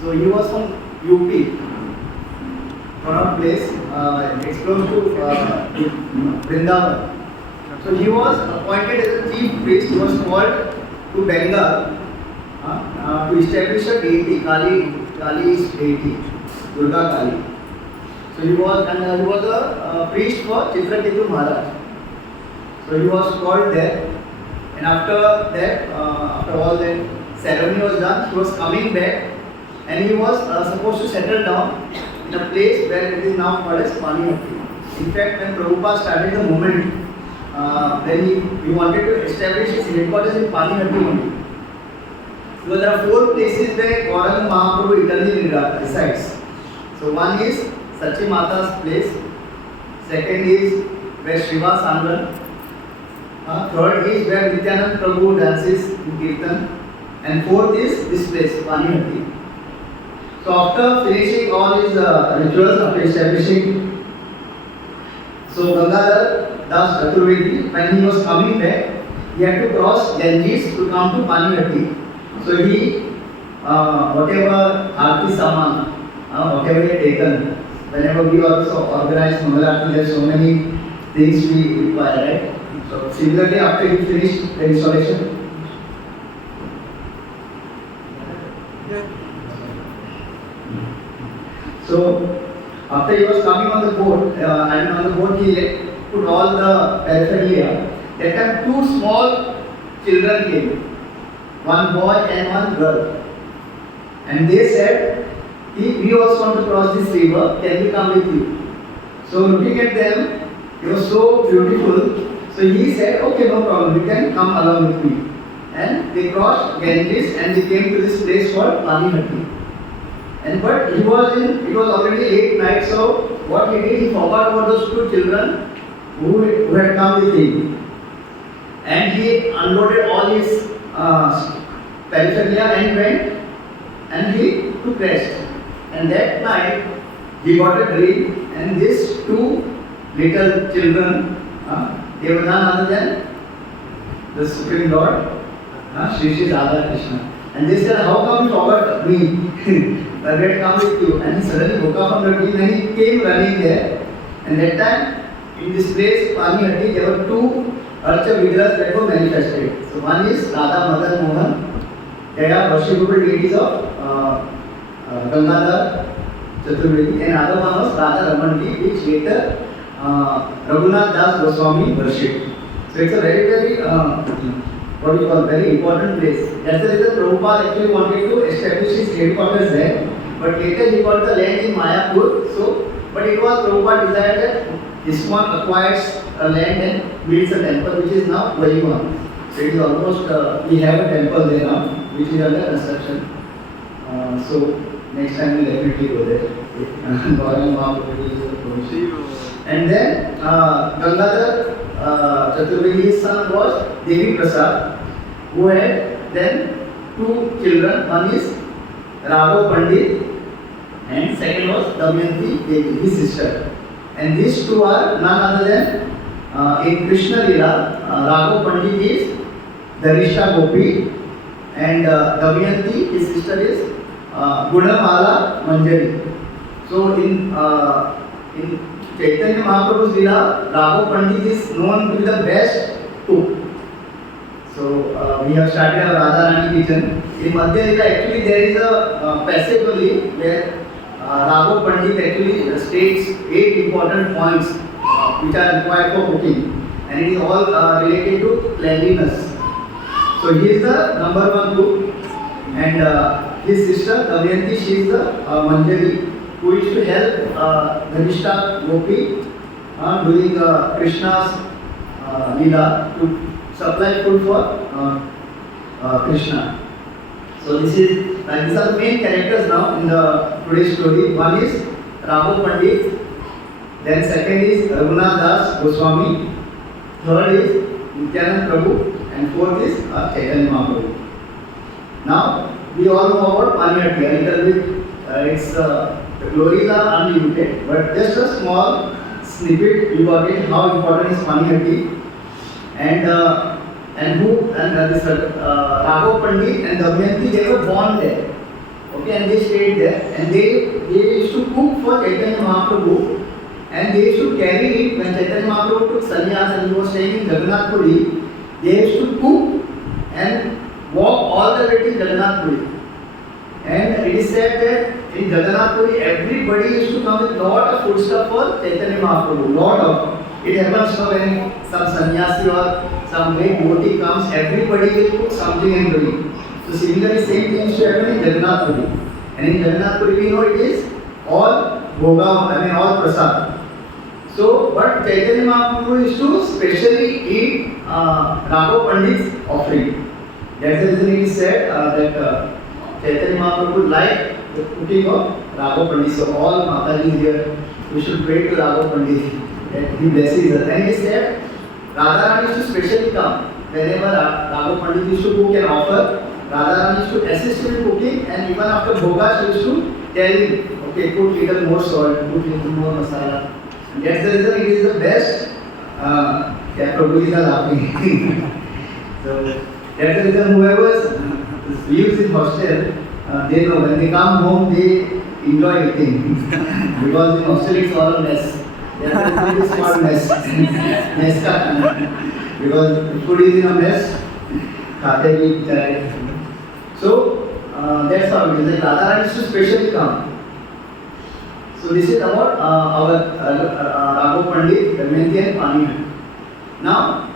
So he was from UP, from a place it's close to Vrindavan. So he was appointed as a chief priest. He was called to Bengal to establish a deity, Kali's deity, Durga Kali. So he was a priest for Chitraketu Maharaj. So he was called there, and after that, after all that ceremony was done, he was coming back, and he was supposed to settle down in a place where it is now called as Panihatti. In fact, when Prabhupada started the movement, then he wanted to establish his headquarters in Panihatti only. So there are 4 places where Gauranga Mahaprabhu eternally resides. So one is Sachi Mata's place, second is where Shiva Sangran, third is where Nityanand Prabhu dances in Kirtan, and fourth is this place, Panihatti. So after finishing all his rituals, after establishing, so Gangadhar Das Chaturvedi, when he was coming back, he had to cross Ganges to come to Panihatti. So he, whatever Aarti Saman, whatever he had taken, whenever we also organize Mangalarti, there are so many things we require, right? So similarly, after he finished the installation, so after he was coming on the boat, and on the boat he put all the paraphernalia. That time 2 small children came, one boy and one girl, and they said, we also want to cross this river, can we come with you? So looking at them, they were so beautiful. So he said, okay, no problem, you can come along with me. And they crossed Ganges and they came to this place called Panihatti. And but it was already late night, so what he did, he forgot about those 2 children who had come with him. And he unloaded all his paraphernalia and went and he took rest. And that night he got a dream, and these 2 little children, they were none other than the Supreme Lord, Shri Shri Radha Krishna. And they said, how come you forgot me? I had come with you. And he suddenly woke up from the dream and he came running there. And that time, in this place, Panihatti, there were 2 Archa Vigrahas that were manifested. So one is Radha Madan Mohan. They are worshipable deities of Gangadhar Chaturvedi, and other one was Radha Ramanji, which later Raghunath Das Goswami worshipped. So it's a very very important place. That's the reason Prabhupada actually wanted to establish his headquarters there. But later he got the land in Mayapur. So, but it was Prabhupada desired that this one acquires a land and builds a temple, which is now Vayuva. So it is almost, we have a temple there now, which is under construction. So next time we'll definitely go there. And then Gangadhar Chaturvedi's son was Devi Prasad, who had then 2 children. One is Raghav Pandit and second was Damayanti Devi, his sister. And these 2 are none other than in Krishna Lila, Raghav Pandit is Dharishta Gopi, and Damayanti, his sister, is Gunamala Manjari. So in Chaitanya Mahaprabhu's Lila, Raghav Pandit is known to be the best cook. So we have started our Radha Rani kitchen. In Madhya Lila, actually there is a passage only where Raghav Pandit actually states 8 important points which are required for cooking, and it is all related to cleanliness. So he is the number 1 cook, and his sister Damayanti, she is the Manjari, who used to help Dharishta Gopi doing Krishna's Leela to supply food for Krishna. So these are the main characters now in the today's story. One is Raghav Pandit, then second is Raghunath Das Goswami, third is Nityanand Prabhu, and fourth is Chaitanya Mahaprabhu. Now we all know about Panihatti a little bit. The glories are unlimited, but just a small snippet we got it how important is Panihatti, and this Raghav Pandit and Damayanti, they were born there. Okay, and they stayed there, and they used to cook for Chaitanya Mahaprabhu, and they used to carry it when Chaitanya Mahaprabhu took sannyas and he was staying in Jagannath Puri. They used to cook and walk all the way to Jagannath Puri. And it is said that in Jagannath Puri, everybody used to come with lot of food stuff for Chaitanya Mahaprabhu. Lot of. It happens so when some sannyasi or some great devotee comes, everybody will cook something and bring it. So similarly, same thing used to happen in Jagannath Puri. And in Jagannath Puri, we know it is all bhoga, all prasad. So, but Chaitanya Mahaprabhu used to specially eat Raghav Pandit's offering. That's the reason it is said that Chaitanya Mahaprabhu liked the cooking of Raghav Pandit. So all Mataji here, we should pray to Raghav Pandit that he blesses us. And he said, Radharani used to specially come. Whenever Raghav Pandit used to cook an offer, Radharani used to assist him in cooking, and even after Bhoga, she used to tell him, okay, put little more salt, put little more masala. And that's the reason it is the best. Prabhuji are laughing. So that's the reason whoever lives in hostel, they know when they come home, they enjoy eating. Because in hostel it's all a mess. That's it's called mess. Mess ka khana. Because food is in a mess. Khate bhi bechare. So that's how it is. Like Radharani used to specially come. So this is about our Raghav Pandit, Damayanti and Pani. Now,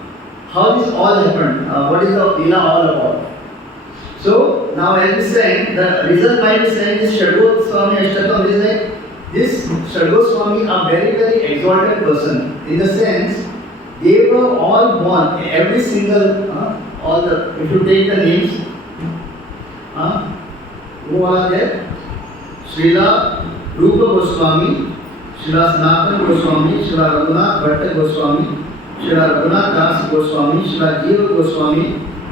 how this all happened? What is the Leela all about? So now as we said, the reason why we said this Shadgo Swami Ashtakam is that this Shadgo Swami a very very exalted person. In the sense, they were all born, every single, all the, if you take the names, who are there? Srila Rupa Goswami, Srila Sanatana Goswami, Srila Raghunath Bhatta Goswami, Srila Raghunath Das Goswami, Srila Jiva Goswami,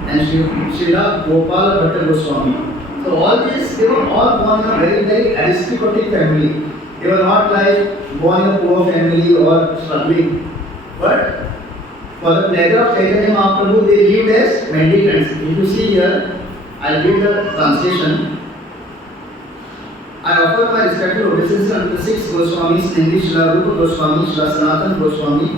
and Srila Gopala Bhatta Goswami. So all these, they were all born in a very, very aristocratic family. They were not like born in a poor family or struggling. But for the pleasure of Chaitanya Mahaprabhu, they lived as mendicants. If you see here, I'll read the translation. I offer my respectful obeisances unto the six Goswamis, namely Srila Rupa Goswami, Srila Sanatana Goswami,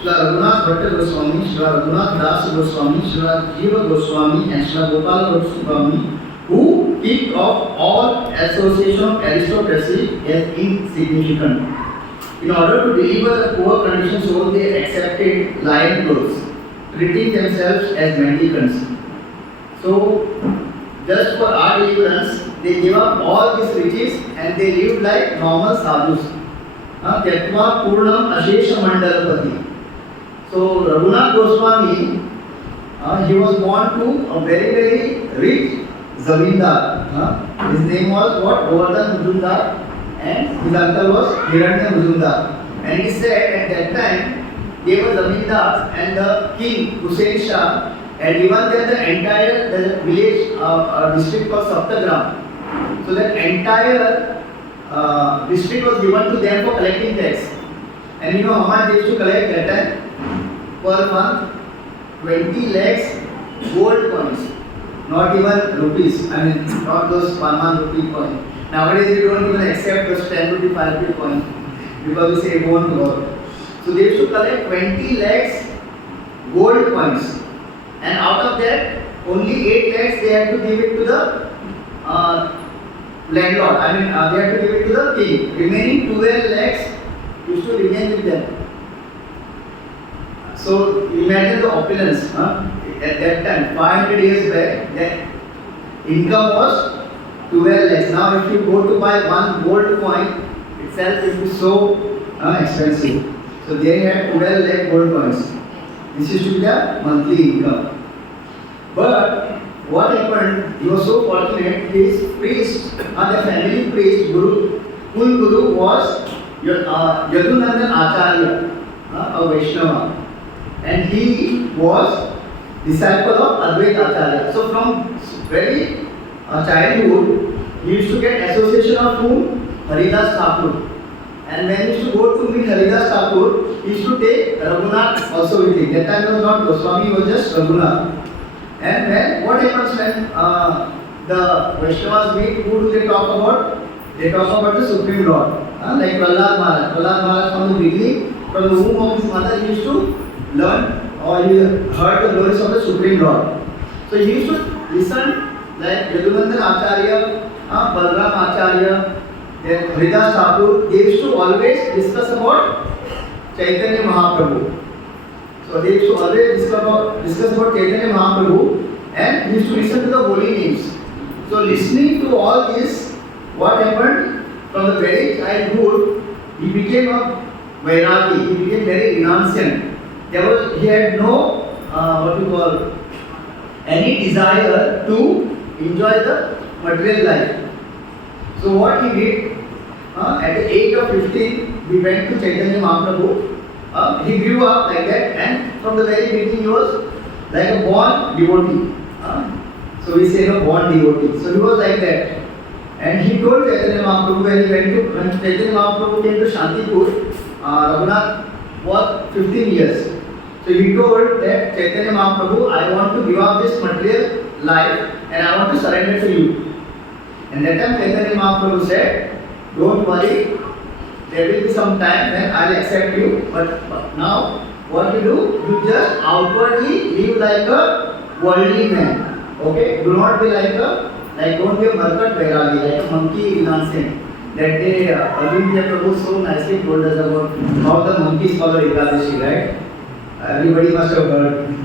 Srila Raghunath Bhatta Goswami, Srila Raghunath Das Goswami, Srila Jiva Goswami, and Srila Gopala Goswami, who keep of all association of aristocracy as insignificant. In order to deliver the poor conditioned soul, they accepted lion clothes, treating themselves as mendicants. So, just for our deliverance, they gave up all these riches and they lived like normal sadhus. Tyatva Purnam Ashesha Mandalapati. So, Raghunath Goswami, he was born to a very, very rich Zamindar. His name was what? Govardhan Majumdar, and his uncle was Hiranya Majumdar. And he said at that time, they were Zamindars, and the king, Hussain Shah, had given them the entire village district called Saptagram. So that entire district was given to them for collecting tax. And you know how much they used to collect that time? Per month, 20 lakhs gold coins. Not even rupees. I mean, not those 1 rupee coin. Nowadays, we don't even accept those 10 rupee, 5 rupee coins because we say it won't work. So they used to collect 20 lakhs gold coins. And out of that, only 8 lakhs they had to give it to the landlord. I mean, they had to give it to the king. Remaining 12 lakhs used to remain with them. So imagine the opulence at that time, 500 years back, that income was 12 lakhs. Now if you go to buy one gold coin, itself it is so expensive. So they had 12 lakh gold coins. This used to be their monthly income. But what happened, he was so fortunate, his priest, the family priest, Guru, Kul Guru was Yadunandan Acharya, a Vaishnava. And he was disciple of Advaita Acharya. So from very childhood, he used to get association of whom? Haridas Thakur. And when he used to go to meet Haridas Thakur, he used to take Raghunath also with him. That time he was not Goswami, he was just Raghunath. And when, what happens when the Vaishnavas meet, who do they talk about? They talk about the Supreme Lord. Like Prahlad Maharaj. Prahlad Maharaj from the beginning, from the womb of his mother, he used to learn or he heard the glories of the Supreme Lord. So he used to listen like Yadunandan Acharya, Balram Acharya, then Haridas Thakur. They used to always discuss about Chaitanya Mahaprabhu. So they used to always discuss about Chaitanya Mahaprabhu, and he used to listen to the holy names. So listening to all this, what happened from the very childhood, he became a Vairagi, he became very renunciant. He had no, any desire to enjoy the material life. So what he did, at the age of 15, he went to Chaitanya Mahaprabhu. He grew up like that, and from the very beginning he was like a born devotee. So we say a born devotee. So he was like that. And he told Chaitanya Mahaprabhu when Chaitanya Mahaprabhu came to Shantipur, Raghunath was 15 years. So he told that Chaitanya Mahaprabhu, I want to give up this material life and I want to surrender to you. And that time Chaitanya Mahaprabhu said, don't worry, there will be some time when I'll accept you. But now, what you do, you just outwardly live like a worldly man. Okay? Do not be don't be a Markat Vairagi, like a monkey renunciant. That day, Arjun Prabhu so nicely told us about how the monkeys follow Ekadashi, right? Everybody must have heard.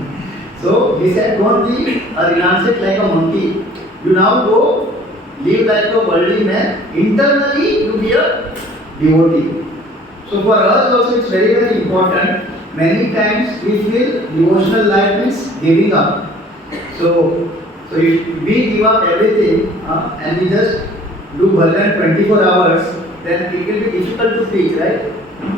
So he said, don't be a renunciant like a monkey. You now go live like a worldly man. Internally, you be a devotee. So for us also it's very, very important. Many times we feel devotional life means giving up. So if we give up everything and we just do bhajan 24 hours, then it will be difficult to preach, right?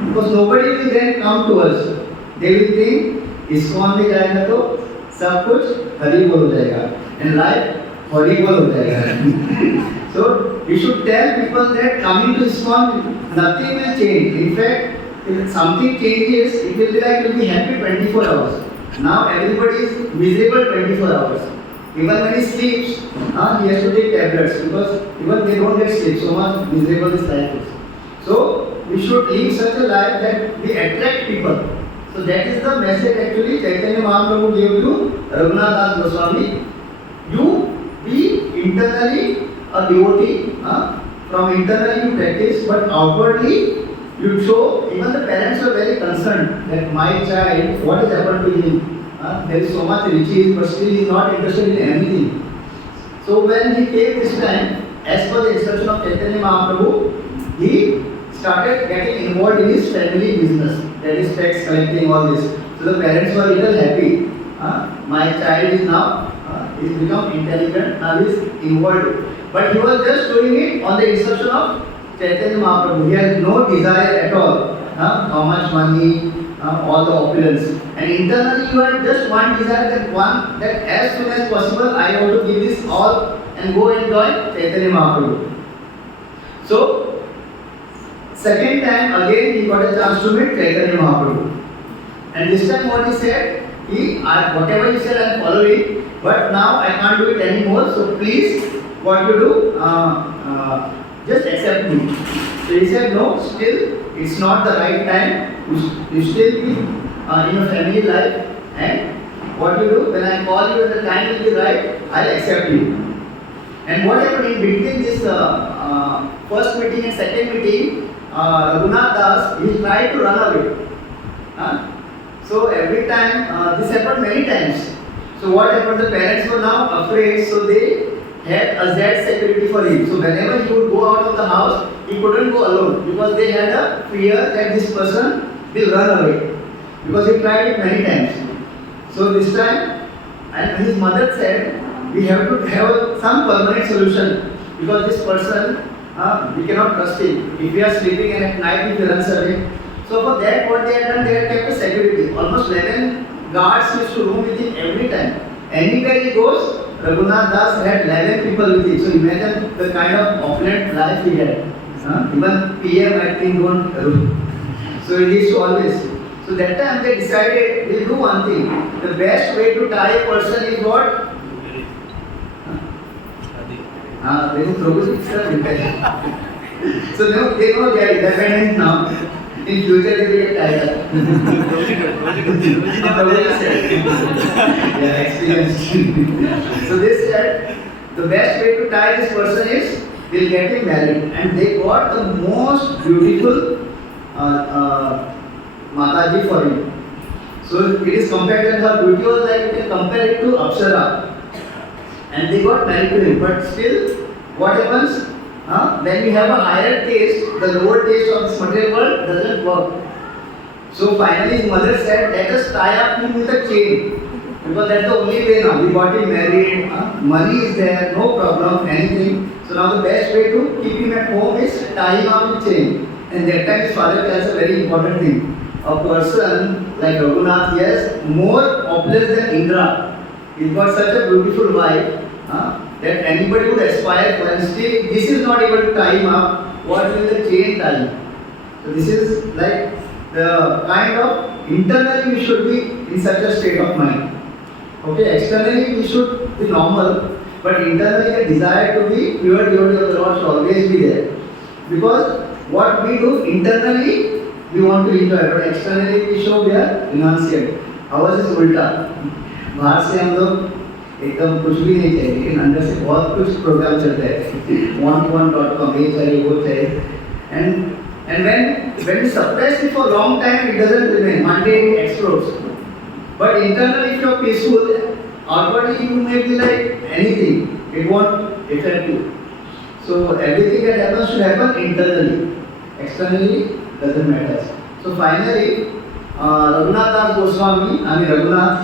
Because nobody will then come to us. They will think, ISKCON में जाएगा तो सब कुछ हरिबोल हो जाएगा and life horrible हो जाएगा. So we should tell people that coming to ISKCON, nothing will change. In fact, if something changes, it will be like you'll be happy 24 hours. Now everybody is miserable 24 hours. Even when he sleeps, he has to take tablets because even they don't get sleep. So much miserable this life is. So we should live such a life that we attract people. So that is the message actually Chaitanya Mahaprabhu gave to Raghunath Das Goswami. You be internally a devotee. From internally you practice, but outwardly you show. Even the parents are very concerned that my child, what has happened to him? There is so much riches, but still he is not interested in anything. So when he came this time, as per the instruction of Chaitanya Mahaprabhu, he started getting involved in his family business, that is tax collecting, all this. So the parents were a little happy. My child is now, he's become intelligent, now he is involved. But he was just doing it on the instruction of Chaitanya Mahaprabhu. He has no desire at all. How much money, all the opulence. And internally you have just one desire, that as soon as possible I want to give this all and go and join Chaitanya Mahaprabhu. So second time again he got a chance to meet Chaitanya Mahaprabhu. And this time what he said, whatever he said I am following, but now I can't do it anymore. So please, what you do, just accept me. So he said, no, still it's not the right time. You still be in a family life, and what you do, when I call you and the time will be right, I'll accept you. And what happened in between this first meeting and second meeting, Raghunath Das, he tried to run away. So every time, this happened many times. So what happened, the parents were now afraid, so they had a Z security for him. So whenever he would go out of the house, he couldn't go alone because they had a fear that this person will run away. Because he tried it many times. So this time, and his mother said, we have to have some permanent solution because this person, we cannot trust him. If we are sleeping and at night if he runs away. So for that, what they had done, they had kept a security. Almost 11 guards used to roam with him every time. Anywhere he goes, Raghunath Das had 11 people with him. So imagine the kind of opulent life he had. Even PM I think don't. So he used to always. So that time they decided, we'll do one thing. The best way to tie a person is what? They will throw it itself. So now they know they are independent now. In future they will get tired. Yeah, experience. So they said the best way to tie this person is we'll get him married, and they got the most beautiful Mataji for him. So it is compared with her beauty was like you can compare it to Apsara, and they got married to him. But still, what happens? When we have a higher taste, the lower taste of this material world doesn't work. So finally, his mother said, "Let us tie up him with a chain, because that's the only way now. We got him married, money is there, no problem, anything. So now the best way to keep him at home is tie him up with chain." And that time his father tells a very important thing. A person like Raghunath, yes, more opulent than Indra. He's got such a beautiful wife that anybody would aspire for, and still this is not able to tie him up. What will the chain tie him? So this is like the kind of internally we should be in such a state of mind. Okay, externally we should be normal, but internally the desire to be pure devotee of the Lord should always be there. Because what we do internally we want to enjoy, but externally we show we are renunciate. Ours is ulta. बाहर से हम लोग एकदम कुछ भी नहीं चाहिए, लेकिन अंदर से बहुत कुछ प्रोग्राम चलता है. want.com ये चाहिए वो चाहिए, and when we suppress it for long time, it doesn't remain. One day it explodes. But internally, if you are peaceful, outwardly you may be like anything. It won't affect you. So everything that happens should happen internally. Externally doesn't matter. So finally, Raghunath Das Goswami, Raghunath,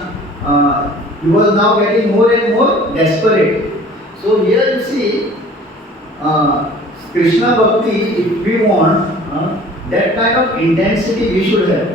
he was now getting more and more desperate. So here you see, Krishna Bhakti, if we want, that kind of intensity we should have.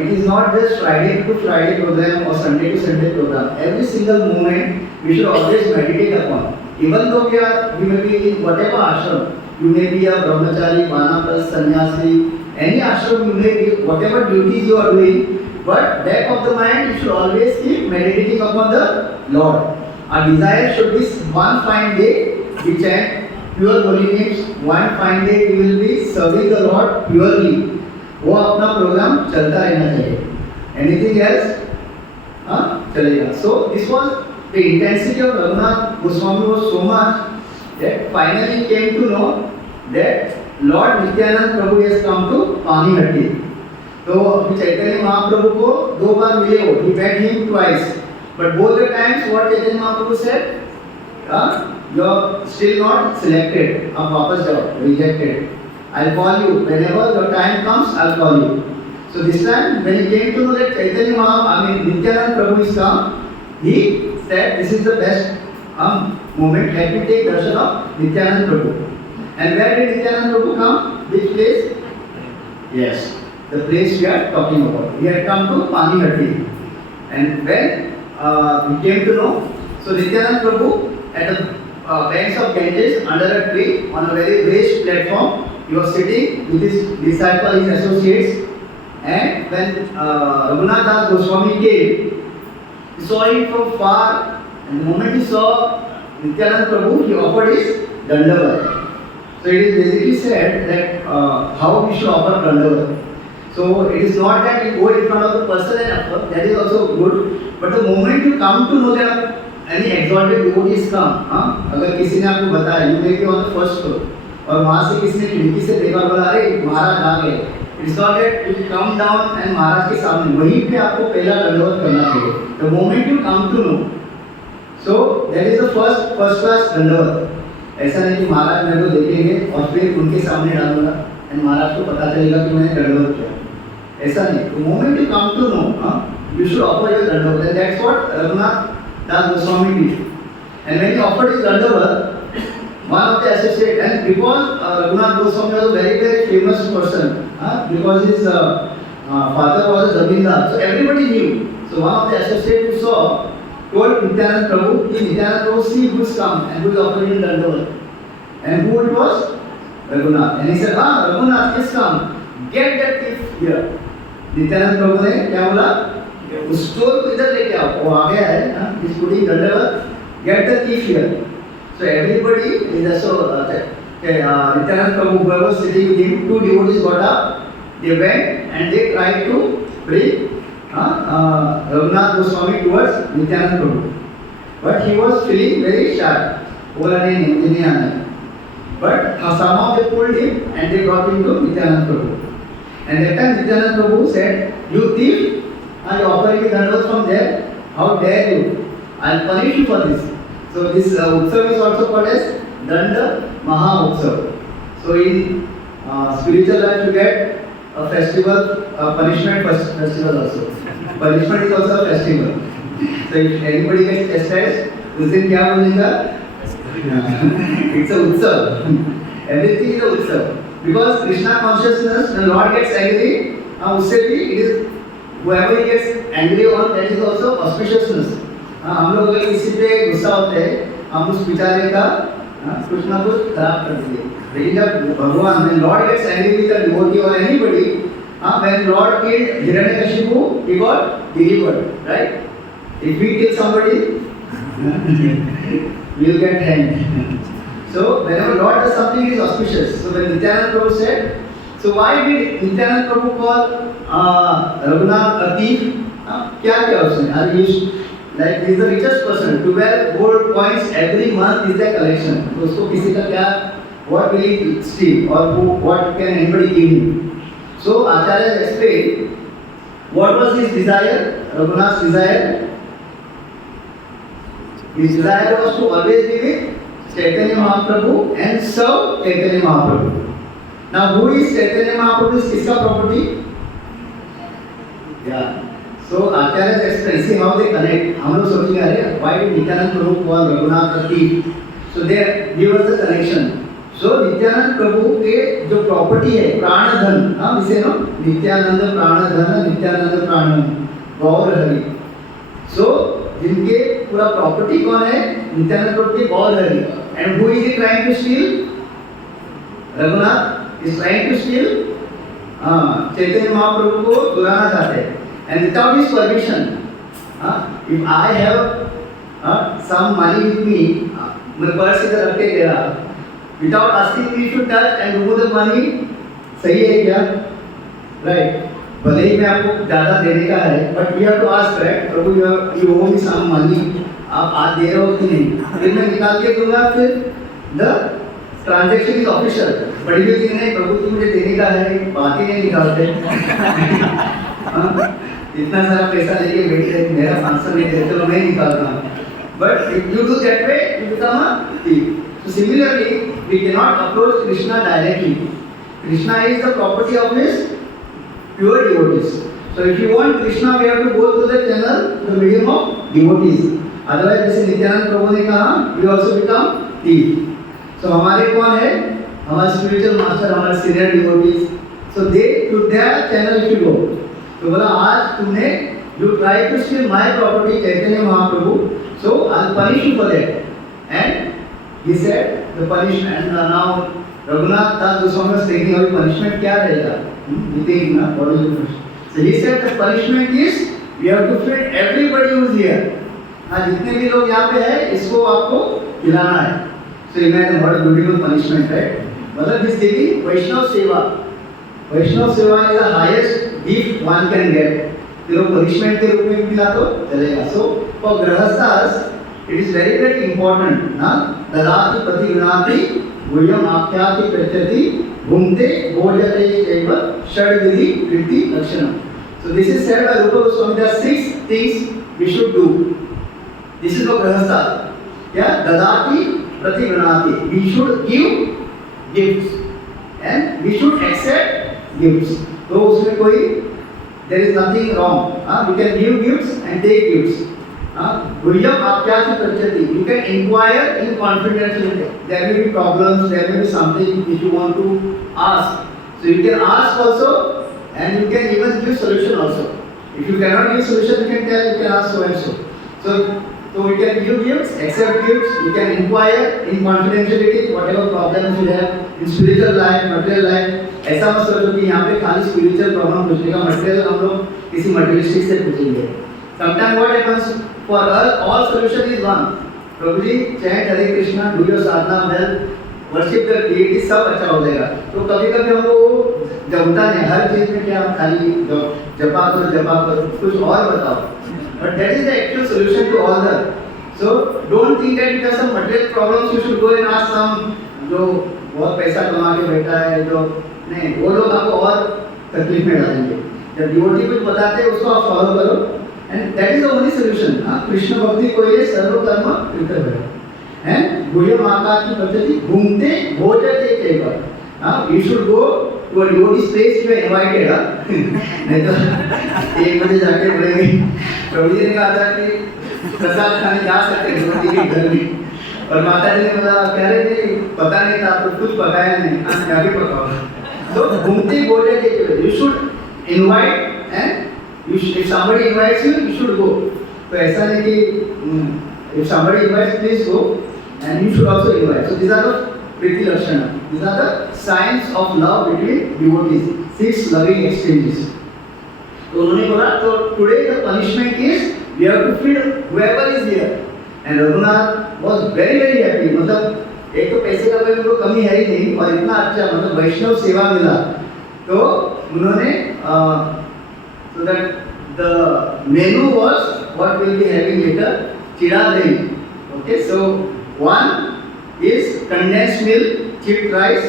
It is not just Friday to Friday program or Sunday to Sunday program. Every single moment we should always meditate upon. Even though we may be in whatever ashram, you may be a brahmachari, vanaprastha, sannyasi, any ashram you may be, whatever duties you are doing, but back of the mind you should always keep meditating upon the Lord. Our desire should be one fine day we chant pure holy names, one fine day we will be serving the Lord purely. वो अपना programme चलता रहना चाहिए. Anything else? चलेगा. So this was the intensity of Raghunath Goswami was so much that finally he came to know that Lord Nityanand Prabhu has come to Panihatti. तो चैतन्य महाप्रभु को दो बार मिले हो. He met him twice, but both the times what Chaitanya Mahaprabhu said, you are still not selected. आप वापस जाओ, rejected. I'll call you whenever your time comes. I'll call you. So this time, when he came to know that Chaitanya Nityanand Prabhu is come, he said, "This is the best moment. Let me take darshan of Nityanand Prabhu." And where did Nityanand Prabhu come? Which place? Yes, the place we are talking about. He had come to Panihatti, and when we came to know, so Nityanand Prabhu at the banks of Ganges under a tree on a very raised platform. He was sitting with his disciples, his associates, and when Raghunath Das Goswami came, he saw him from far, and the moment he saw Nityanand Prabhu, he offered his Dandavat. So it is basically said that how we should offer Dandavat. So it is not that you go in front of the person and offer, that is also good, but the moment you come to know that any exalted devotees come, अगर किसी ने आपको बताया, you may be on the first floor, और वहाँ से किसी ने खिड़की से देखा और बोला अरे महाराज आ गए. It's not that you come down and महाराज के सामने वहीं पे आपको पहला दंडवत करना चाहिए. The moment you come to know, so that is the first class dandavat. ऐसा नहीं कि महाराज मेरे को देखेंगे और फिर उनके सामने डालूंगा एंड महाराज को पता चलेगा कि मैंने दंडवत किया. ऐसा नहीं. The moment you come to know, you should offer your dandavat, and that's what Raghunath Das Goswami did. And when he offered his dandavat, one of the associates, and because Raghunath Goswami was a very famous person, because his father was a Zamindar, so everybody knew. So one of the associates who saw told Nityanand Prabhu, Nityanand Prabhu, see who's come and who is offering dandavat. And who it was? Raghunath. And he said, Raghunath is come, get that thief here. Nityanand Prabhu ने क्या बोला? उस store को इधर लेके आओ. वो आ गया है, he's putting dandavat, get the thief here. So everybody is also Nityananda Prabhu, whoever was sitting with him, two devotees got up, they went and they tried to bring Raghunath Goswami towards Nityananda Prabhu. But he was feeling very shy. But somehow they pulled him and they brought him to Nityananda Prabhu. And that time Nityananda Prabhu said, "You thief, I offer you dandavat from there. How dare you? I'll punish you for this." So this Utsav is also called as Danda Maha Utsav. So in spiritual life you get a festival, a punishment festival also. Punishment is also a festival. So if anybody gets chastised, उस दिन क्या बोलेगा? It's a Utsav. Everything is a Utsav. Because Krishna consciousness, when Lord gets angry, उससे भी it is whoever he gets angry on, that is also auspiciousness. हम लोग अगर किसी पे गुस्सा होते हैं, हम उस बेचारे का कुछ ना कुछ खराब कर देंगे. लेकिन जब भगवान, when Lord gets angry with a devotee or anybody, when Lord killed Hiranyakashipu, he got delivered, right? If we kill somebody, we will get hanged. So whenever Lord does something, it is auspicious. So when Nityananda Prabhu said, so why did Nityananda Prabhu call Raghunath a thief? क्या क्या उसने? Like he is the richest person. 12 gold coins every month is their collection. तो उसको किसी का क्या? What will he steal or what can anybody give him? So Acharya explained what was his desire, Raghunath's desire. His desire was to always be with Chaitanya Mahaprabhu and serve Chaitanya Mahaprabhu. Now who is Chaitanya Mahaprabhu? Is kiska property? Yeah. So Acharya explains, see how they connect. हम लोग सोचेंगे अरे why did Nityananda Prabhu call Raghunath a thief? So there give us the connection. So Nityanand प्रभु के जो property है प्राण धन, हाँ इसे ना नित्यानंद प्राण धन, नित्यानंद प्राण गौर हरि. So जिनके पूरा प्रॉपर्टी कौन है? नित्यानंद प्रभु के गौर Hari. And who is he trying to steal? Raghunath is trying to steal Chaitanya Mahaprabhu को चुराना चाहते हैं. And without his permission, if I have some money with me, मैं पर्स इधर रख के गया, without asking me to touch and remove the money, सही है क्या? Right? भले ही मैं आपको ज़्यादा देने का है, but we have to ask, right? Prabhu you owe me some money, आप आज दे रहे हो कि नहीं? फिर मैं निकाल के दूँगा, फिर the transaction is official. but if you think नहीं प्रभु तुम मुझे देने का है, बात ही नहीं निकालते. इतना सारा पैसा लेके बैठे मेरा सांसद नहीं देते तो मैं निकालता हूँ. But if you do that way, you become a thief. So similarly, we cannot approach Krishna directly. Krishna is the property of his pure devotees. So if you want Krishna, we have to go through the channel, the medium of devotees. Otherwise, जैसे नित्यानंद प्रभु ने कहा, we also become thief. So हमारे कौन है? हमारे spiritual master, हमारे senior devotees. So they to their channel if you go. तो बोला आज तुमने you try to steal my property Chaitanya Mahaprabhu, so I'll punish you for that. And he said the punishment. And now Raghunath Das Goswami was thinking of punishment क्या रहेगा? You think ना? What is the punishment? So he said the punishment is we have to feed everybody who is here. हाँ जितने भी लोग यहाँ पे हैं इसको आपको खिलाना है. So imagine what a beautiful punishment, right? मतलब this giving Vaishnav Seva. Vaishnav Seva is the highest gift one can get. फिर वो punishment के रूप में मिला तो चलेगा. So for grahasthas it is very very important ना ददाति प्रतिगृणाति गुह्यम आख्याति प्रत्यति भुंक्ते भोजते एव षड्विधि कृति लक्षणम. So this is said by Rupa Goswami. There are 6 things we should do. This is for grahastha. Yeah, dadati प्रतिगृणाति. We should give gifts and we should accept gifts. तो उसमें कोई there is nothing wrong. We can give gifts and take gifts. गुह्यम आप्याति प्रत्यति. You can inquire in confidentiality. There may be problems, there may be something which you want to ask. So you can ask also, and you can even give solution also. If you cannot give solution, you can tell, you can ask so and so. So you can give gifts, accept gifts. You can inquire in confidentiality whatever problems you have in spiritual life, material life. ऐसा मत सोचो कि यहाँ पे खाली spiritual problem पूछने का, material हम लोग किसी materialistic से पूछेंगे. Sometimes what happens for us, all solution is one. Prabhu ji chant Hare Krishna, do your sadhana well, worship the deity, सब अच्छा हो जाएगा। तो कभी कभी हम लोग जमता नहीं हर चीज में, क्या हम खाली जपा करो कुछ और बताओ, but that is the actual solution to all the. So don't think that because some material problems you should go and ask some जो बहुत पैसा कमा के बैठा है, जो नहीं, वो लोग आपको और तकलीफ में डालेंगे। जब डिवोटी कुछ बताते हैं उसको आप फॉलो करो, and that is the only solution. Krishna भक्ति को ये सर्व कर्म कृतव्य है, गुह्य माता की पद्धति घूमते भोजते केवल। You should go to a devotee's place, you are invited. नहीं तो 1 बजे जाके बोलेंगे, प्रभु जी ने कहा था कि प्रसाद खाने जा सकते हैं डिवोटी के घर में, और माता जी ने बोला कह रहे थे पता नहीं था तो कुछ पकाया नहीं, क्या भी पकाओ। तो घूमते भोजते केवल, you should invite and if somebody invites you, you should go. तो ऐसा नहीं कि if somebody invites, please go, and you should also invite. So these are the Priti Lakshana. These are the signs of love between devotees. 6 loving exchanges. तो उन्होंने बोला तो today the punishment is we have to feed whoever is here. And Raghunath was very happy. मतलब एक तो पैसे का कोई उनको कमी है ही नहीं, और इतना अच्छा मतलब वैष्णव सेवा मिला। तो उन्होंने so that the menu was what we'll be having later, chida dahi. Okay, so one is condensed milk, chipped rice,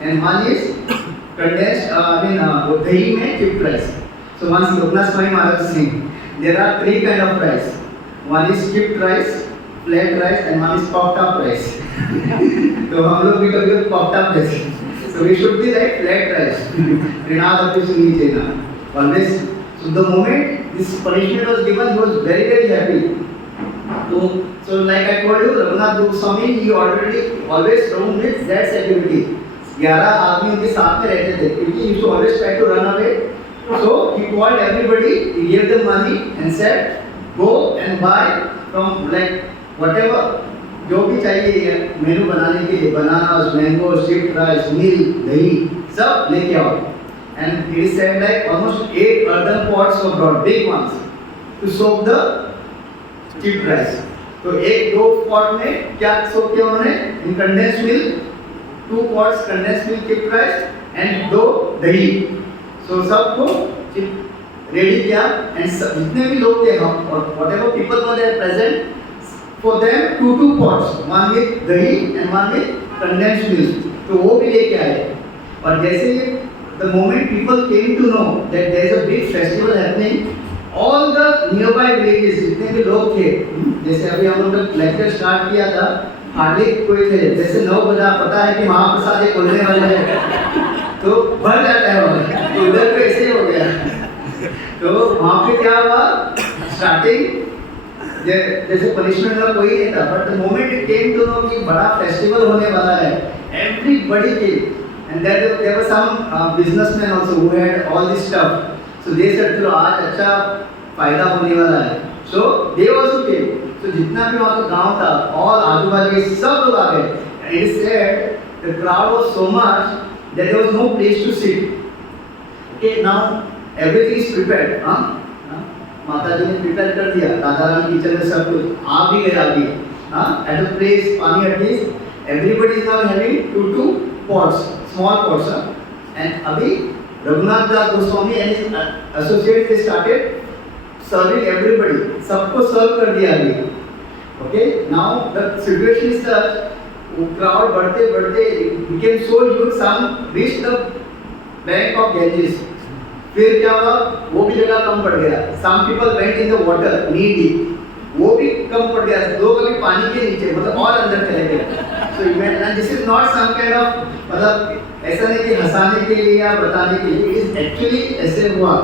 and one is condensed dahi mein chipped rice. So once Loknath Swami Maharaj is saying there are 3 kind of rice. One is chipped rice, flat rice, and one is puffed up rice. तो हम लोग भी कभी puffed up rice. So we should be like flat rice. Rinad api suni chena. Always. So the moment this punishment was given, he was very happy. So like I told you, Raghunath Swami, he already always roamed with that security. 11 आदमी उनके साथ में रहते थे, क्योंकि he used to always try to run away. So he called everybody, he gave them money and said, go and buy from like whatever जो भी चाहिए मेनू बनाने के लिए, बनाना, मैंगो, स्ट्रिप्ड राइस, मिल्क, दही, सब लेके आओ। And it is said like almost 8 earthen pots were brought, big ones, to soak the chipped rice. तो 1-2 pot में क्या सोक किया उन्होंने? In condensed milk, 2 pots condensed milk chipped rice and 2 दही। So सबको रेडी किया, and जितने भी लोग थे हम और whatever people were there present, for them 2 pots, one with दही and one with condensed milk. तो वो भी लेके आए, और जैसे the moment people came to know that there is a big festival happening, all the nearby villages जितने भी लोग थे, जैसे अभी हम लोग जब लेक्चर स्टार्ट किया था हार्डली कोई थे, जैसे 9 बजा पता है कि महाप्रसाद ये खुलने वाले हैं तो भर जाता है वहाँ, तो उधर पे ऐसे ही हो गया। तो वहाँ पे क्या हुआ, स्टार्टिंग जैसे पनिशमेंट वाला कोई नहीं था, but the moment it came to know कि बड़ा फेस्टिवल होने वाला है, everybody came. And there were some businessmen also who had all this stuff. So they said, चलो आज अच्छा फायदा होने वाला है। So they also came. So जितना भी वहाँ का गांव था, all आजू बाजू के सब लोग आ गए। And it is said the crowd was so much that there was no place to sit. Okay, now everything is prepared. माता जी ने prepare कर दिया, राधा रानी किचन में सब कुछ आ भी गए। At a place, पानी at least, everybody is now having 2 pots. Small pots, and अभी रघुनाथ दास Goswami and his associates they started serving everybody, सबको सर्व कर दिया अभी। Okay, now the situation is such, crowd बढ़ते became so huge, some reached the bank of Ganges। फिर क्या हुआ, वो भी जगह कम पड़ गया। Some people went in the water, knee deep, वो भी कम पड़ गया, लोग अभी पानी के नीचे मतलब और अंदर चले गए। So this is not some kind of मतलब ऐसा नहीं कि हंसाने के लिए या बताने के लिए, it is actually ऐसे हुआ।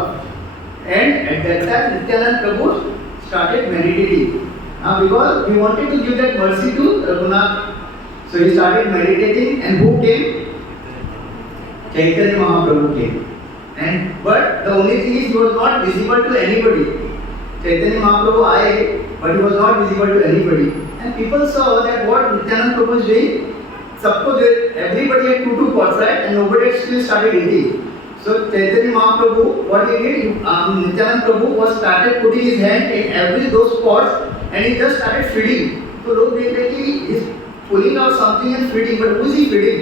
And at that time Nityanand Prabhu started meditating, because he wanted to give that mercy to Raghunath. So he started meditating, and who came? Chaitanya Mahaprabhu came. And but the only thing is he was not visible to anybody. Chaitanya Mahaprabhu आए, but he was not visible to anybody. And people saw that what Nityanand Prabhu is doing, सबको everybody had 2 pots, right? And nobody had still started eating. So Chaitanya Mahaprabhu, what he did, Nityanand Prabhu was started putting his hand in every those pots, and he just started feeding. तो लोग देख रहे कि is pulling out something and feeding, but who is he feeding,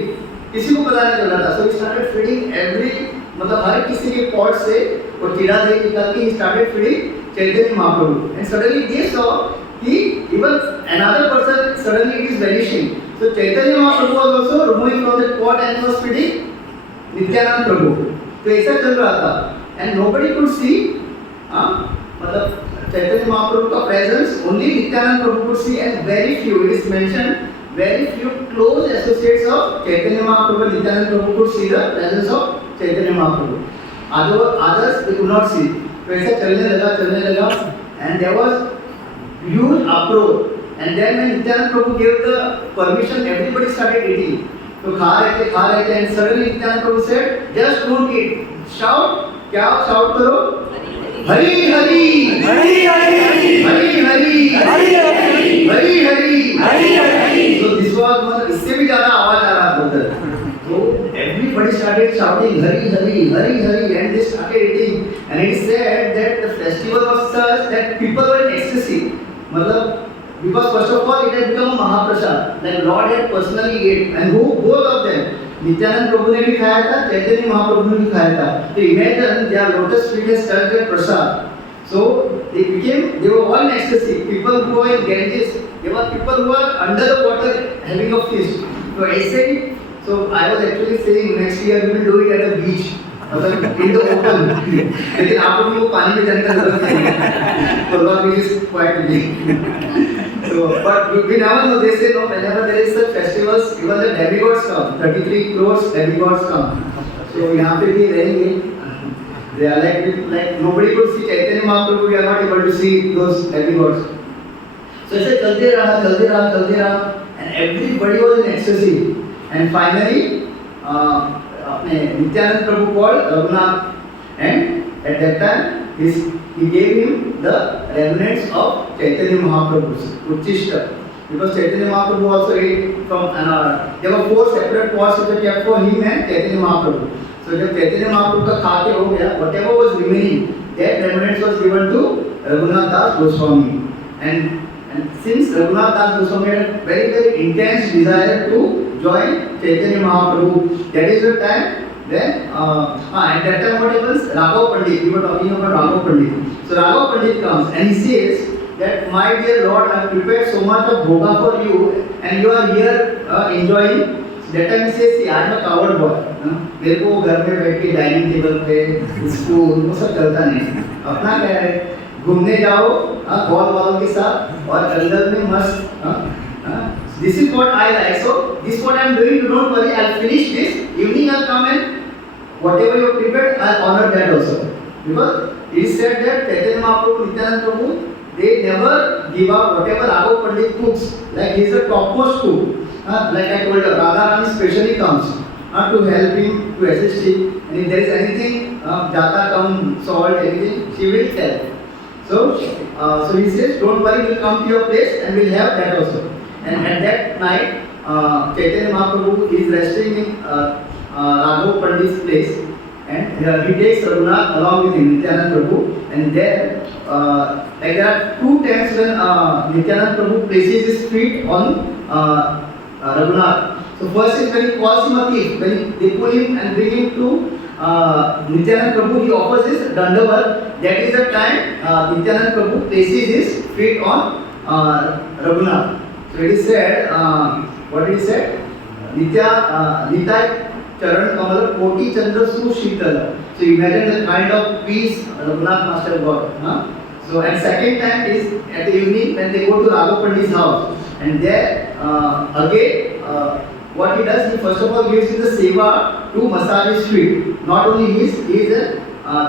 किसी को पता नहीं चल रहा था. सो ही स्टार्टेड फीडिंग एवरी, मतलब हर किसी के पॉट से वो कीड़ा दही निकाल के he started feeding Chaitanya Mahaprabhu. And suddenly they saw कि even another person suddenly it is vanishing. So Chaitanya Mahaprabhu was also removing from the pot and was feeding Nityanand Prabhu. तो ऐसा चल रहा था and nobody could see, मतलब Chaitanya Mahaprabhu का presence only Nityanand Prabhu could see, and very few, it is mentioned, very few close associates of Chaitanya Mahaprabhu and Nityanand Prabhu could see the presence of Chaitanya Mahaprabhu. Others they could not see. तो ऐसा चलने लगा and there was huge uproar. And then when Nityanand Prabhu gave the permission, everybody started eating. So खा रहे थे and suddenly Nityanand Prabhu said, just don't eat. Shout, क्या shout करो? Hari Hari Hari Hari Hari Hari Hari Hari Hari Hari Hari. So this was, मतलब इससे भी ज़्यादा आवाज आ रहा था उधर. So everybody started shouting Hari Hari Hari Hari and they started eating. And it is said that the festival was such that people were in ecstasy. मतलब because first of all it had become a Mahaprasad, like Lord had personally ate, and who both of them, Nityanand Prabhu ने भी खाया था, Chaitanya Mahaprabhu ने भी खाया था. So imagine their lotus feet has touched their prasad. So they were all in ecstasy. People who were in Ganges, there were people who were under the water having a feast. So so I was actually saying next year we will do it at the beach. मतलब in the open. लेकिन आप लोगों को पानी में जाने का जरूरत नहीं है. Kolba beach is quite big. So, but we never know. They say no. Whenever there is such festivals, even the demigods come. 33 crores demigods come. So यहाँ पे भी रहेंगे. They are like nobody could see Chaitanya Mahaprabhu. We are not able to see those demigods. So ऐसे चलते रहा, and everybody was in ecstasy. And finally, अपने Nityanand Prabhu called Raghunath, and at that time he gave him the remnants of Chaitanya Mahaprabhu's Uchishta, because Chaitanya Mahaprabhu also ate from there were 4 separate pots which were kept for him and Chaitanya Mahaprabhu. So जब Chaitanya Mahaprabhu का खा के हो गया, whatever was remaining, that remnants was given to Raghunath Das Goswami. And since Raghunath Das Goswami had a very very intense desire to join Chaitanya Mahaprabhu, that is the time then at that time what happens, Raghav Pandit, we were talking about Raghav Pandit. So Raghav Pandit comes and he says that my dear Lord, I have prepared so much of bhoga for you and you are here enjoying. That time he says, see, I am a coward boy. मेरे को घर में बैठ के dining table पे school वो सब चलता नहीं. अपना क्या है, घूमने जाओ बॉल वालों के साथ और जंगल में मस्त. This is what I like. So this is what I am doing. You don't worry. I'll finish this. Evening I'll come and whatever you have prepared, I'll honor that also. Because it is said that Chaitanya Mahaprabhu, Nityanand Prabhu, they never give up whatever Raghav Pandit cooks. Like he is a topmost cook. Like I told you, Radharani specially comes to help him, to assist him. And if there is anything, jata kam, salt, anything, she will tell. So he says, don't worry, we'll come to your place and we'll have that also. And at that night, Chaitanya Mahaprabhu is resting in Raghav Pandit's place, and he takes Raghunath along with him, Nityanand Prabhu. And there, like there are 2 times when Nityanand Prabhu places his feet on Raghunath. So first is when he calls him a thief, when they pull him and bring him to Nityanand Prabhu, he offers his Dandavat. That is the time Nityanand Prabhu places his feet on Raghunath. So it is said, what it is said? Nitya Charan Kamal Koti Chandra Su Shitala. So imagine the kind of peace Raghunath Master got. So and second time is at the evening when they go to Raghav Pandit's house. And there again what he does, he first of all gives him the seva to massage his feet. Not only his, he is a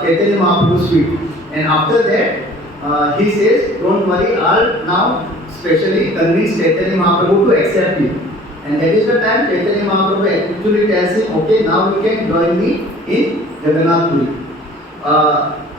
Chaitanya Mahaprabhu's feet. And after that he says, don't worry, I'll now specially convince Chaitanya Mahaprabhu to accept you. And that is the time Chaitanya Mahaprabhu actually tells him, okay, now you can join me in Jagannath Puri.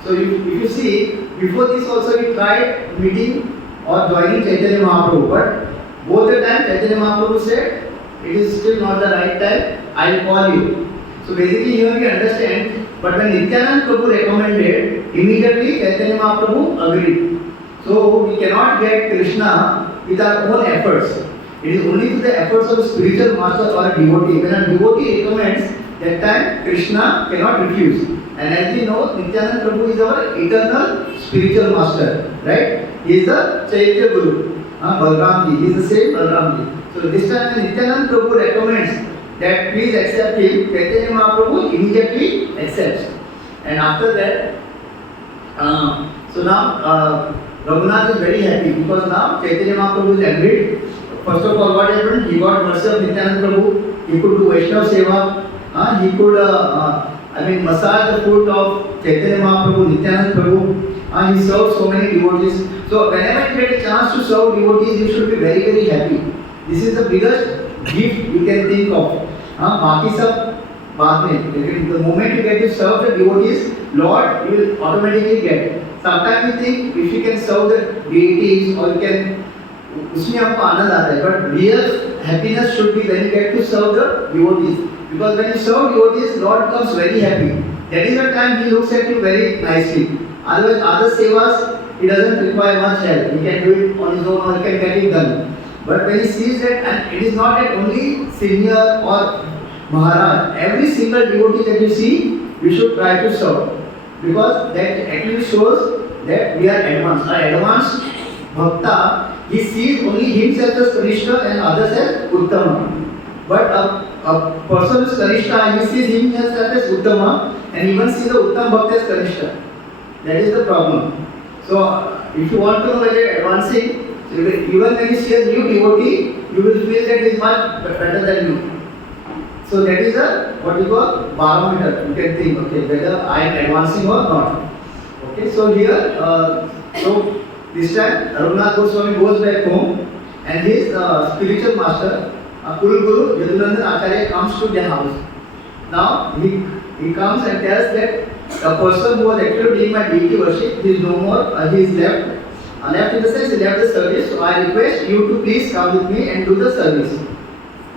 So if you see, before this also he tried meeting or joining Chaitanya Mahaprabhu, but both the time Chaitanya Mahaprabhu said, it is still not the right time, I will call you. So basically here we understand, but when Nityanand Prabhu recommended, immediately Chaitanya Mahaprabhu agreed. So we cannot get Krishna with our own efforts. It is only through the efforts of a spiritual master or a devotee. When a devotee recommends, that time Krishna cannot refuse. And as we know, Nityananda Prabhu is our eternal spiritual master, right? He is the Chaitya Guru, Balram ji. He is the same Balram ji. So this time when Nityananda Prabhu recommends that please accept him, Chaitanya Mahaprabhu immediately accepts. And after that, so now Raghunath is very happy because now Chaitanya Mahaprabhu is agreed. First of all, what happened? He got mercy of Nityananda Prabhu. He could do Vaishnava Seva. He could, massage the foot of Chaitanya Mahaprabhu, Nityananda Prabhu. He served so many devotees. So whenever you get a chance to serve devotees, you should be very, very happy. This is the biggest gift you can think of. बाकी सब बाद में, लेकिन the moment you get to serve the devotees, Lord, you will automatically get. Sometimes you think if you can serve the deities or you can, उसमें आपको आनंद आता है. But real happiness should be when you get to serve the devotees. Because when you serve devotees, Lord becomes very happy. That is the time He looks at you very nicely. Otherwise, other sevas, He doesn't require much help. He can do it on His own or He can get it done. But when He sees that, and it is not that only senior or Maharaj, every single devotee that you see, we should try to serve. Because that actually shows that we are advanced. Our advanced Bhakta, he sees only himself as Kanishta and others as Uttama. But a person who is Kanishta, he sees himself as Uttama and even sees the Uttam Bhakta as Kanishta. That is the problem. So, if you want to know whether advancing, even when you see a new devotee, you will feel that he is much better than you. So that is what we call barometer. You can think, okay, whether I am advancing or not. Okay, so here, so this time Raghunath Goswami goes back home, and his spiritual master, Kul Guru Yadunandan Acharya, comes to their house. Now he comes and tells that the person who was actually doing my deity worship, he is no more. He is left. Left in the sense he left the service. So I request you to please come with me and do the service.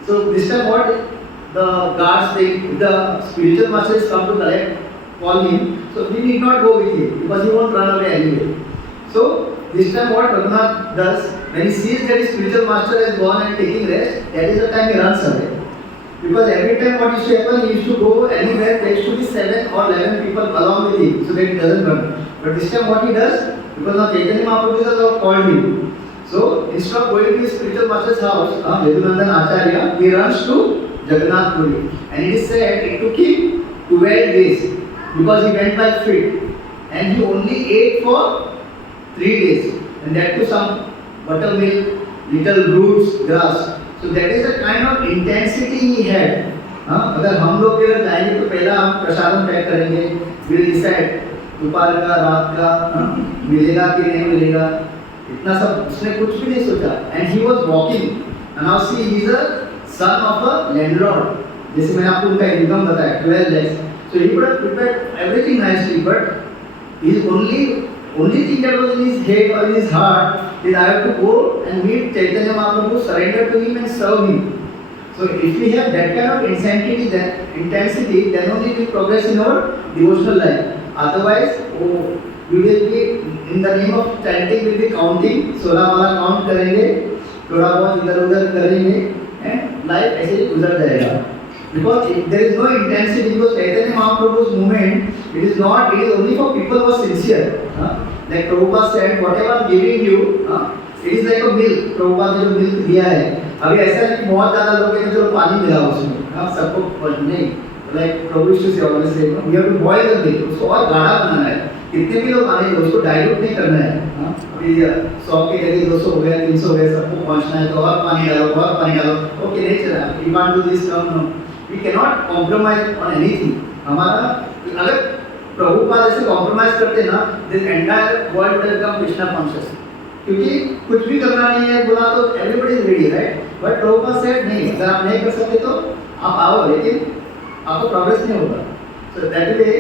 So this time what? The guards, the spiritual master is come to call him, so he need not go with him because he won't run away anyway. So this time what Raghunath does, when he sees that his spiritual master has gone and taking rest, that is the time he runs away. Because every time what used to happen, he used to go anywhere, there used to be 7 or 11 people along with him, so that he doesn't run. But this time what he does, because now Chaitanya Mahaprabhu has called him. So instead of going to his spiritual master's house, Yadunandan Acharya, he runs to Jagannath Puri. And it is said it took him 12 days because he went by feet and he only ate for 3 days, and that too some buttermilk, little roots, grass. So that is the kind of intensity he had. अगर हम लोग अगर जाएंगे तो पहला हम प्रसादम pack करेंगे, we'll decide दोपहर का रात का मिलेगा कि नहीं मिलेगा, इतना सब उसने कुछ भी नहीं सोचा. And he was walking, and now see he is a son of a landlord. जैसे मैंने आपको उनका इनकम बताया 12 lakhs. So he would have prepared everything nicely, but his only thing that was in his head or in his heart is I have to go and meet Chaitanya Mahaprabhu, surrender to him and serve him. So if we have that kind of intensity, then only we progress in our devotional life. Otherwise, we will be in the name of chanting, we will be counting, 16 वाला count करेंगे, थोड़ा बहुत इधर-उधर करेंगे, and life ऐसे ही गुजर जाएगा. Because if there is no intensity, because Chaitanya Mahaprabhu's movement, it is only for people who are sincere. Like Prabhupada said, whatever I am giving you, it is like a milk. Prabhupada ने जो milk दिया है, अभी ऐसा नहीं कि बहुत ज़्यादा लोग हैं जो पानी मिला उसमें, सबको नहीं. Like Prabhu used to say, always say, we have to boil the milk, उसको और गाढ़ा बनाना है. कितने भी लोग आने दो, उसको डाइल्यूट नहीं करना है. अभी 100 के जगह 200 हो गया, 300 हो गया, सबको पहुँचना है तो और पानी डालो. Okay, नहीं चला. You want to do this, no. We cannot compromise on anything. हमारा अगर प्रभुपाद ऐसे compromise करते ना, this entire world will become Krishna conscious. क्योंकि कुछ भी करना नहीं है बोला तो everybody is ready, right? But Prabhupada said नहीं, अगर आप नहीं कर सकते तो आप आओ, लेकिन आपको progress नहीं होगा. So that way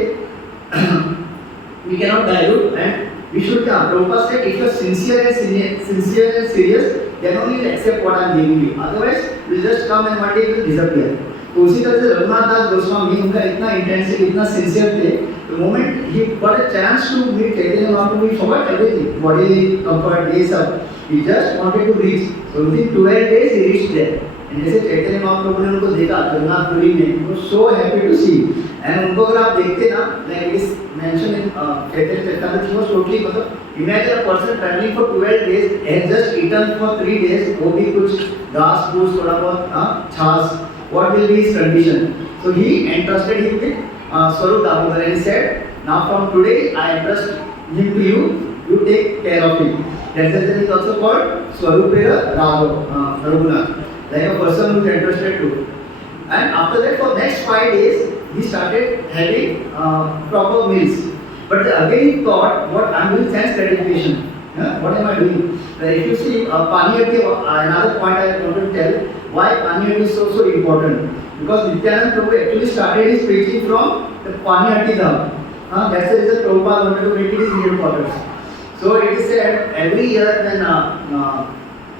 we cannot dilute, and we should come. Prabhupada said if you are sincere and serious, then only accept what I am giving you. Otherwise, you will just come and one day it will disappear. तो उसी तरह से रघुनाथ दास गोस्वामी उनका इतना intensity, इतना sincere थे. The moment he got a chance to meet Chaitanya Mahaprabhu, he forgot everything, body comfort, ये सब. He just wanted to reach. So within 12 days he reached there. And जैसे चैतन्य महाप्रभु ने उनको देखा जगन्नाथपुरी में, he was so happy to see. And उनको अगर आप देखते ना, like it is mentioned in Chaitanya Charitamrita, he was totally मतलब imagine a person traveling for 12 days and just eaten for 3 days, वो भी कुछ घास फूस थोड़ा बहुत छाछ, what will be his condition? So he entrusted him with Swarup Damodar and he said, now from today I entrust him to you, you take care of him. That is also called Swarupera Raghunath, like a person who is entrusted to. And after that, for next 5 days, he started having proper meals. But again he thought, what I am doing sense gratification. What am I doing? If you see Paniyati, another point I want to tell, why Paniyati is so important. Because Nityananda Prabhu actually started his preaching from the Paniyati Dham. That's the reason Prabhupada wanted to make it his headquarters. So it is said every year when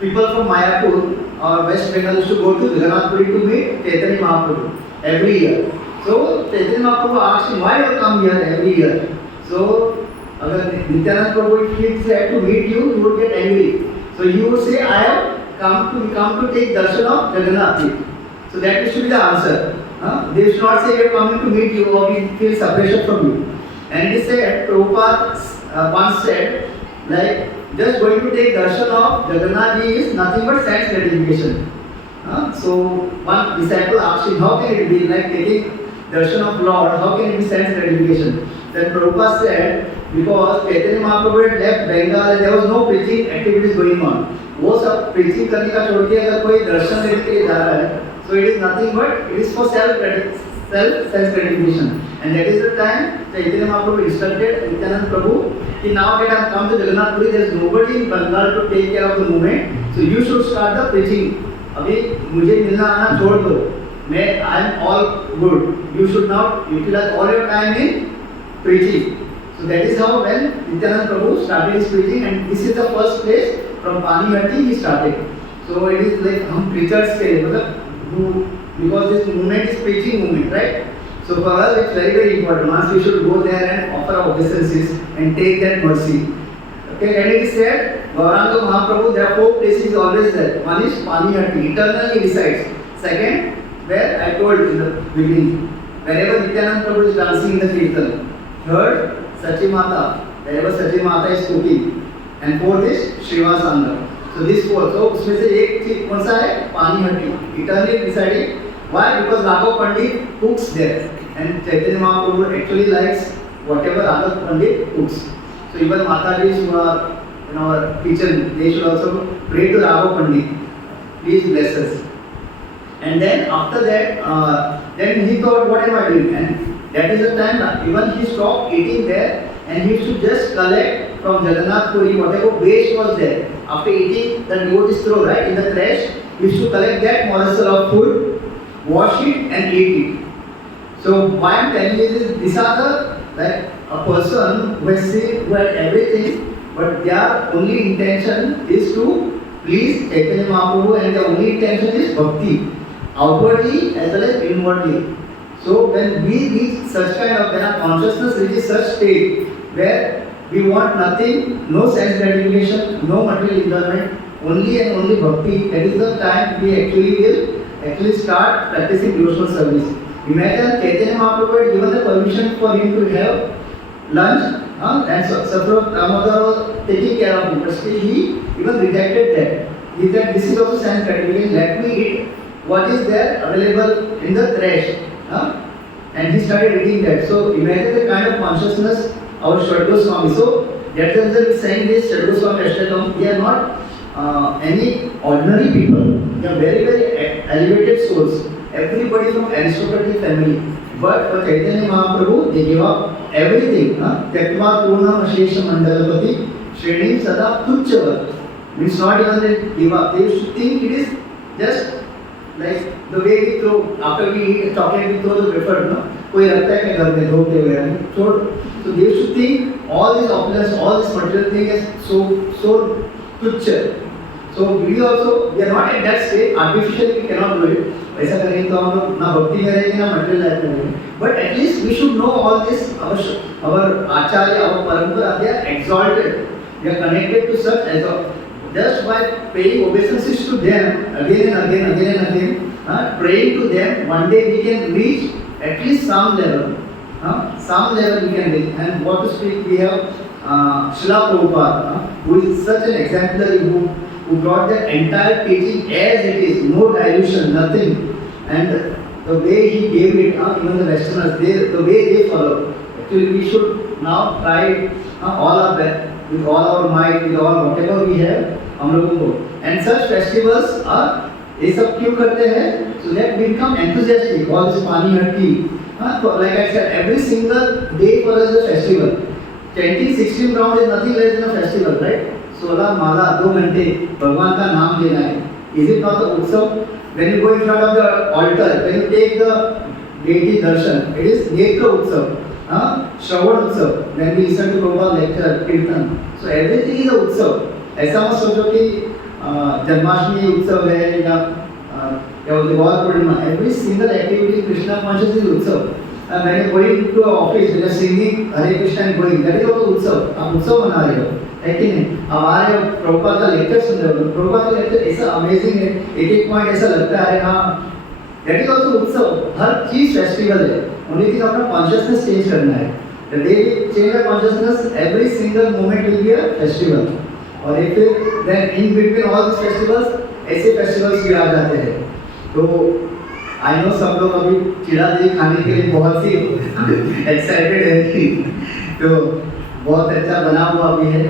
people from Mayapur or West Bengal used to go to Jagannath Puri to meet Chaitanya Mahaprabhu every year. So Chaitanya Mahaprabhu asked him, why do you come here every year? So Nityananda Prabhu, if he said to meet you, he would get angry. So he would say, I have come to take darshan of Jagannath. So that should be the answer. They should not say we are coming to meet you or we feel separation from you. And he said, Prabhupada once said, like just going to take darshan of Jagannath Ji is nothing but sense gratification. So one disciple asked him, how can it be like taking darshan of Lord? How can it be sense gratification? Then Prabhupada said, because Chaitanya Mahaprabhu had left Bengal and there was no preaching activities going on. वो सब preaching करने का छोड़ के अगर कोई दर्शन लेने के लिए जा रहा है, so it is nothing but it is for self sense gratification. And that is the time Chaitanya Mahaprabhu instructed Nityananda Prabhu कि now that I have come to Jagannath Puri, there is nobody in Bengal to take care of the movement. So you should start the preaching. अभी मुझे मिलना आना छोड़ दो. I am all good. You should now utilize all your time in preaching. So that is how when Nityananda Prabhu started his preaching, and this is the first place from Paniyati he started. So it is like हम preachers के मतलब because this movement is preaching movement, right? So for us it's very very important. Once we should go there and offer our obeisances and take that mercy. Okay, and it is said Gauranga Mahaprabhu, there are 4 places always there. One is Paniyati, eternally resides. Second, where I told in the beginning, wherever Nityananda Prabhu is dancing in the kirtan. Third, Sachi Mata, wherever Sachi Mata is cooking. And fourth is Srivasanga. So this 4. So उसमें से एक चीज कौन सा है? Paniyati, eternally residing. Why? Because Raghav Pandit cooks there, and Chaitanya Mahaprabhu actually likes whatever Raghav Pandit cooks. So even Matajis who are in our kitchen, they should also pray to Raghav Pandit. Please bless us. And then after that, then he thought, what am I doing? And that is the time that even he stopped eating there, and he should just collect from Jagannath Puri whatever waste was there. After eating, the devotees throw right in the trash. He should collect that morsel of food, wash it, and eat it. So why I am telling you this? These are the like a person who has seen who had everything, but their only intention is to please Chaitanya Mahaprabhu, and their only intention is bhakti, outwardly as well as inwardly. So when we reach such kind of, when our consciousness reaches such state where we want nothing, no sense gratification, no material enjoyment, only and only bhakti, that is the time we actually start practicing devotional service. Imagine Chaitanya Mahaprabhu had given the permission for him to have lunch, and Sathuraj Damodar was taking care of him, but still he even rejected that. He said, this is also sense gratification, let me eat what is there available in the trash. And he started eating that. So imagine the kind of consciousness our Shraddha Goswami. So that is the saying this Shraddha Goswami Ashtakam, we are not any ordinary people. They are very very elevated souls. Everybody from aristocratic family. But for Chaitanya Mahaprabhu, they give up everything. Tyaktva Purnam Ashesha Mandalapati Shrenim Sada Tuchchavat. Means not even they give up. They used to think it is just like the way we throw, after we eat chocolate, we throw the wafer, no? कोई रखता है कि घर में धो के वगैरह नहीं छोड़. So they used to think all this opulence, all this material thing is so tuchya. So we also, we are not at that state. Artificially we cannot do it. ऐसा करेंगे तो हम लोग ना भक्ति में रहेंगे ना material life में रहेंगे. But at least we should know all this. Our acharya, our parampara, they are exalted. We are connected to such as just by paying obeisances to them again and again, praying to them, one day we can reach at least some level. Some level we can reach. And what to speak, we have Srila Prabhupada, who is such an exemplary, who brought the entire teaching as it is, no dilution, nothing. And the way he gave it, even the Westerners, the way they follow. Actually, we should now try all our best, with all our might, with all whatever we have, हम लोगों को. And such festivals are, ये सब क्यों करते हैं? So that we become enthusiastic. All this पानी हट्टी, like I said, every single day for us is a festival. Chanting 16 rounds is nothing less than a festival, right? 16 माला 2 घंटे भगवान का नाम लेना है. Is it not the उत्सव? When you go in front of the altar, when you take the deity darshan, it is Netra Utsav, Shravan Utsav. When we listen to Prabhupada lecture, Kirtan, so everything is a Utsav. ऐसा मत सोचो कि जन्माष्टमी उत्सव है या क्या बोलते गौर पूर्णिमा. Every single activity Krishna conscious is उत्सव. When you going to an office, when you singing Hare Krishna and going, that is also उत्सव. आप उत्सव मना रहे हो, है कि नहीं? अब आ रहे हो प्रभुपाद का लेक्चर सुन रहे हो, प्रभुपाद का लेक्चर ऐसा अमेजिंग है, एक पॉइंट ऐसा लगता है हाँ, that is also उत्सव. हर चीज फेस्टिवल है. ओनली थिंग अपना कॉन्शियसनेस चेंज करना है. The day we change our consciousness, every single moment will be a festival. और एक फिर then in between all these festivals, ऐसे festivals भी आ जाते हैं. तो I know सब लोग अभी चिड़ा दही खाने के लिए बहुत ही excited है. तो बहुत अच्छा बना हुआ भी है.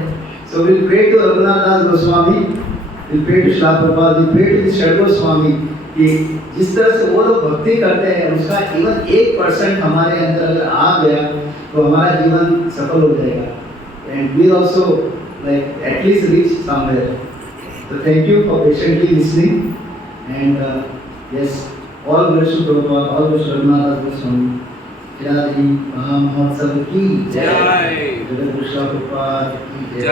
So we'll pray to Raghunath Das Goswami, we'll pray to Srila Prabhupada, we'll pray to the Shad Goswami कि जिस तरह से वो लोग भक्ति करते हैं उसका इवन 1% हमारे अंदर अगर आ गया तो हमारा जीवन सफल हो जाएगा. And we'll also like at least reach somewhere. So thank you for patiently listening. And yes, all glories to Prabhupada, all glories to Raghunath Das Goswami. Jai Mahamahotsav ki Jai. Jai Krishna Prabhupada ki Jai.